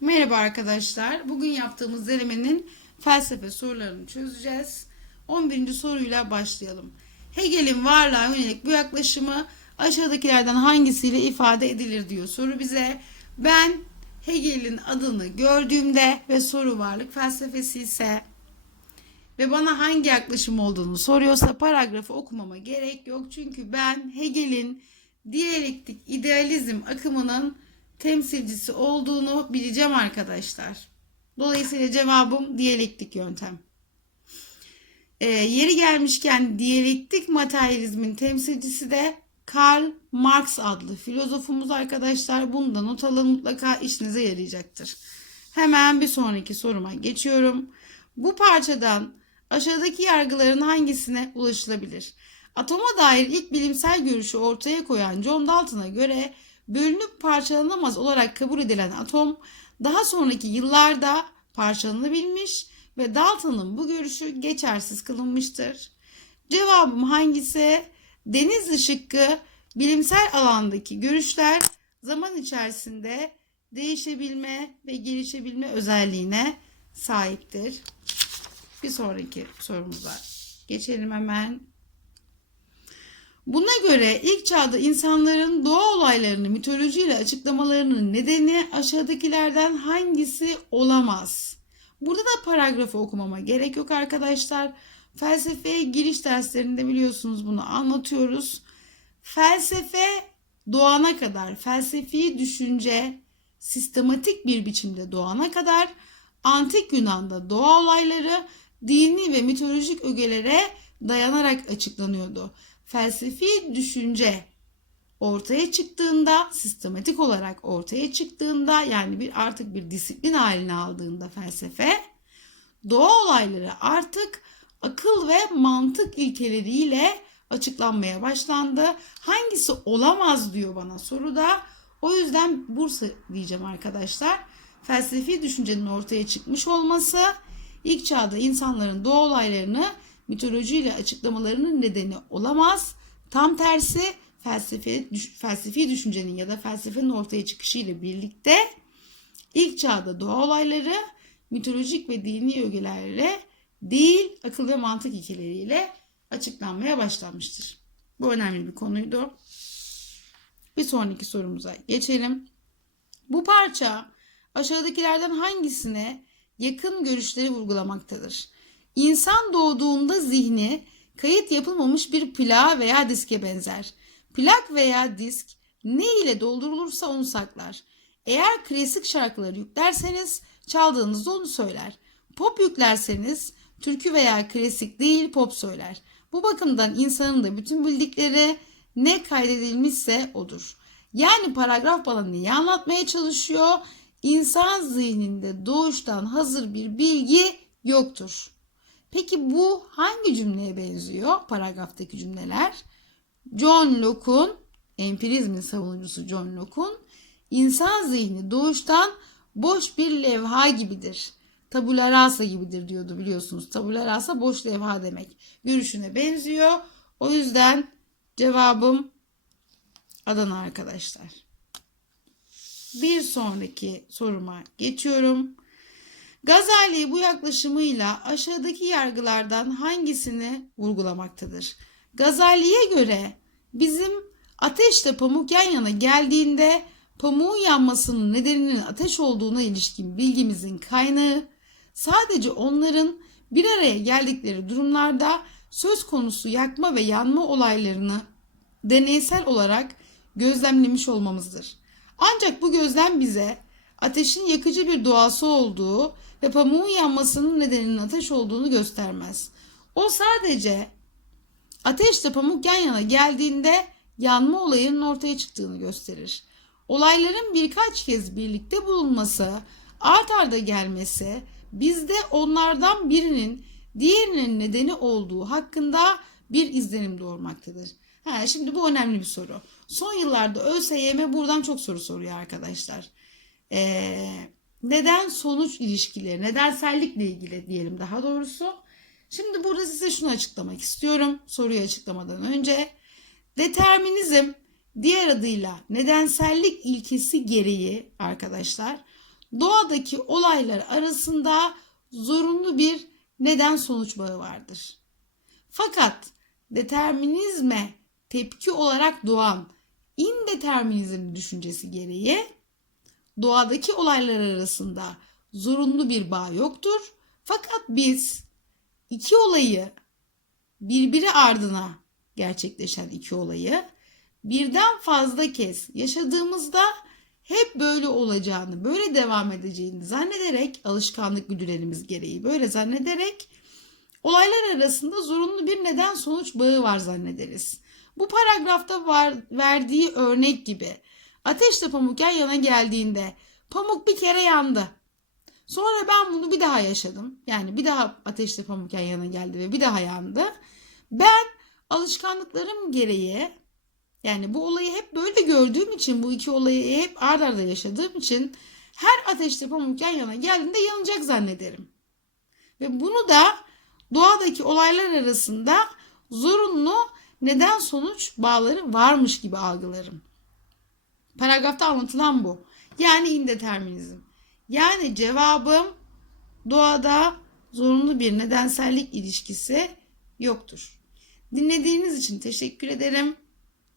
Merhaba arkadaşlar. Bugün yaptığımız denemenin felsefe sorularını çözeceğiz. 11. soruyla başlayalım. Hegel'in varlığa yönelik bu yaklaşımı aşağıdakilerden hangisiyle ifade edilir diyor soru bize. Ben Hegel'in adını gördüğümde ve soru varlık felsefesi ise ve bana hangi yaklaşım olduğunu soruyorsa paragrafı okumama gerek yok. Çünkü ben Hegel'in diyalektik idealizm akımının temsilcisi olduğunu bileceğim arkadaşlar. Dolayısıyla cevabım diyalektik yöntem. Ee, yeri gelmişken diyalektik materyalizmin temsilcisi de Karl Marx adlı filozofumuz arkadaşlar. Bunu da not alın mutlaka işinize yarayacaktır. Hemen bir sonraki soruma geçiyorum. Bu parçadan aşağıdaki yargıların hangisine ulaşılabilir? Atoma dair ilk bilimsel görüşü ortaya koyan John Dalton'a göre bölünüp parçalanamaz olarak kabul edilen atom daha sonraki yıllarda parçalanabilmiş ve Dalton'un bu görüşü geçersiz kılınmıştır. Cevabım hangisi? Denizli şıkkı bilimsel alandaki görüşler zaman içerisinde değişebilme ve gelişebilme özelliğine sahiptir. Bir sonraki sorumuza geçelim hemen. Buna göre ilk çağda insanların doğa olaylarını mitolojiyle açıklamalarının nedeni aşağıdakilerden hangisi olamaz? Burada da paragrafı okumama gerek yok arkadaşlar. Felsefeye giriş derslerinde biliyorsunuz bunu anlatıyoruz. Felsefe doğana kadar, felsefi düşünce sistematik bir biçimde doğana kadar antik Yunan'da doğa olayları dini ve mitolojik ögelere dayanarak açıklanıyordu felsefi düşünce ortaya çıktığında, sistematik olarak ortaya çıktığında yani bir artık bir disiplin haline aldığında felsefe doğa olayları artık akıl ve mantık ilkeleriyle açıklanmaya başlandı. Hangisi olamaz diyor bana soruda. O yüzden Bursa diyeceğim arkadaşlar. Felsefi düşüncenin ortaya çıkmış olması ilk çağda insanların doğa olaylarını mitolojiyle açıklamalarının nedeni olamaz. Tam tersi felsefe, felsefi düşüncenin ya da felsefenin ortaya çıkışı ile birlikte ilk çağda doğa olayları mitolojik ve dini ögelerle değil akıl ve mantık ilkeleriyle açıklanmaya başlanmıştır. Bu önemli bir konuydu. Bir sonraki sorumuza geçelim. Bu parça aşağıdakilerden hangisine yakın görüşleri vurgulamaktadır? İnsan doğduğunda zihni kayıt yapılmamış bir plağa veya diske benzer. Plak veya disk ne ile doldurulursa onu saklar. Eğer klasik şarkıları yüklerseniz çaldığınızda onu söyler. Pop yüklerseniz türkü veya klasik değil pop söyler. Bu bakımdan insanın da bütün bildikleri ne kaydedilmişse odur. Yani paragraf bana neyi anlatmaya çalışıyor? İnsan zihninde doğuştan hazır bir bilgi yoktur. Peki bu hangi cümleye benziyor? Paragraftaki cümleler. John Locke'un, empirizmin savunucusu John Locke'un insan zihni doğuştan boş bir levha gibidir. Tabula rasa gibidir diyordu biliyorsunuz. Tabula rasa boş levha demek. Görüşüne benziyor. O yüzden cevabım Adana arkadaşlar. Bir sonraki soruma geçiyorum. Gazali bu yaklaşımıyla aşağıdaki yargılardan hangisini vurgulamaktadır? Gazali'ye göre bizim ateşle pamuk yan yana geldiğinde pamuğun yanmasının nedeninin ateş olduğuna ilişkin bilgimizin kaynağı sadece onların bir araya geldikleri durumlarda söz konusu yakma ve yanma olaylarını deneysel olarak gözlemlemiş olmamızdır. Ancak bu gözlem bize ateşin yakıcı bir doğası olduğu ve pamuğun yanmasının nedeninin ateş olduğunu göstermez. O sadece ateşle pamuk yan yana geldiğinde yanma olayının ortaya çıktığını gösterir. Olayların birkaç kez birlikte bulunması, art arda gelmesi bizde onlardan birinin diğerinin nedeni olduğu hakkında bir izlenim doğurmaktadır. Ha, şimdi bu önemli bir soru. Son yıllarda ÖSYM buradan çok soru soruyor arkadaşlar. Ee, neden sonuç ilişkileri, nedensellikle ilgili diyelim daha doğrusu. Şimdi burada size şunu açıklamak istiyorum soruyu açıklamadan önce. Determinizm diğer adıyla nedensellik ilkesi gereği arkadaşlar doğadaki olaylar arasında zorunlu bir neden sonuç bağı vardır. Fakat determinizme tepki olarak doğan indeterminizm düşüncesi gereği doğadaki olaylar arasında zorunlu bir bağ yoktur. Fakat biz iki olayı birbiri ardına gerçekleşen iki olayı birden fazla kez yaşadığımızda hep böyle olacağını, böyle devam edeceğini zannederek alışkanlık güdülerimiz gereği böyle zannederek olaylar arasında zorunlu bir neden sonuç bağı var zannederiz. Bu paragrafta var, verdiği örnek gibi ateşle pamuk yan yana geldiğinde pamuk bir kere yandı. Sonra ben bunu bir daha yaşadım. Yani bir daha ateşle pamuk yan yana geldi ve bir daha yandı. Ben alışkanlıklarım gereği yani bu olayı hep böyle gördüğüm için bu iki olayı hep ard arda yaşadığım için her ateşle pamuk yan yana geldiğinde yanacak zannederim. Ve bunu da doğadaki olaylar arasında zorunlu neden sonuç bağları varmış gibi algılarım. Paragrafta anlatılan bu. Yani indeterminizm. Yani cevabım doğada zorunlu bir nedensellik ilişkisi yoktur. Dinlediğiniz için teşekkür ederim.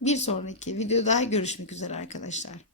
Bir sonraki videoda görüşmek üzere arkadaşlar.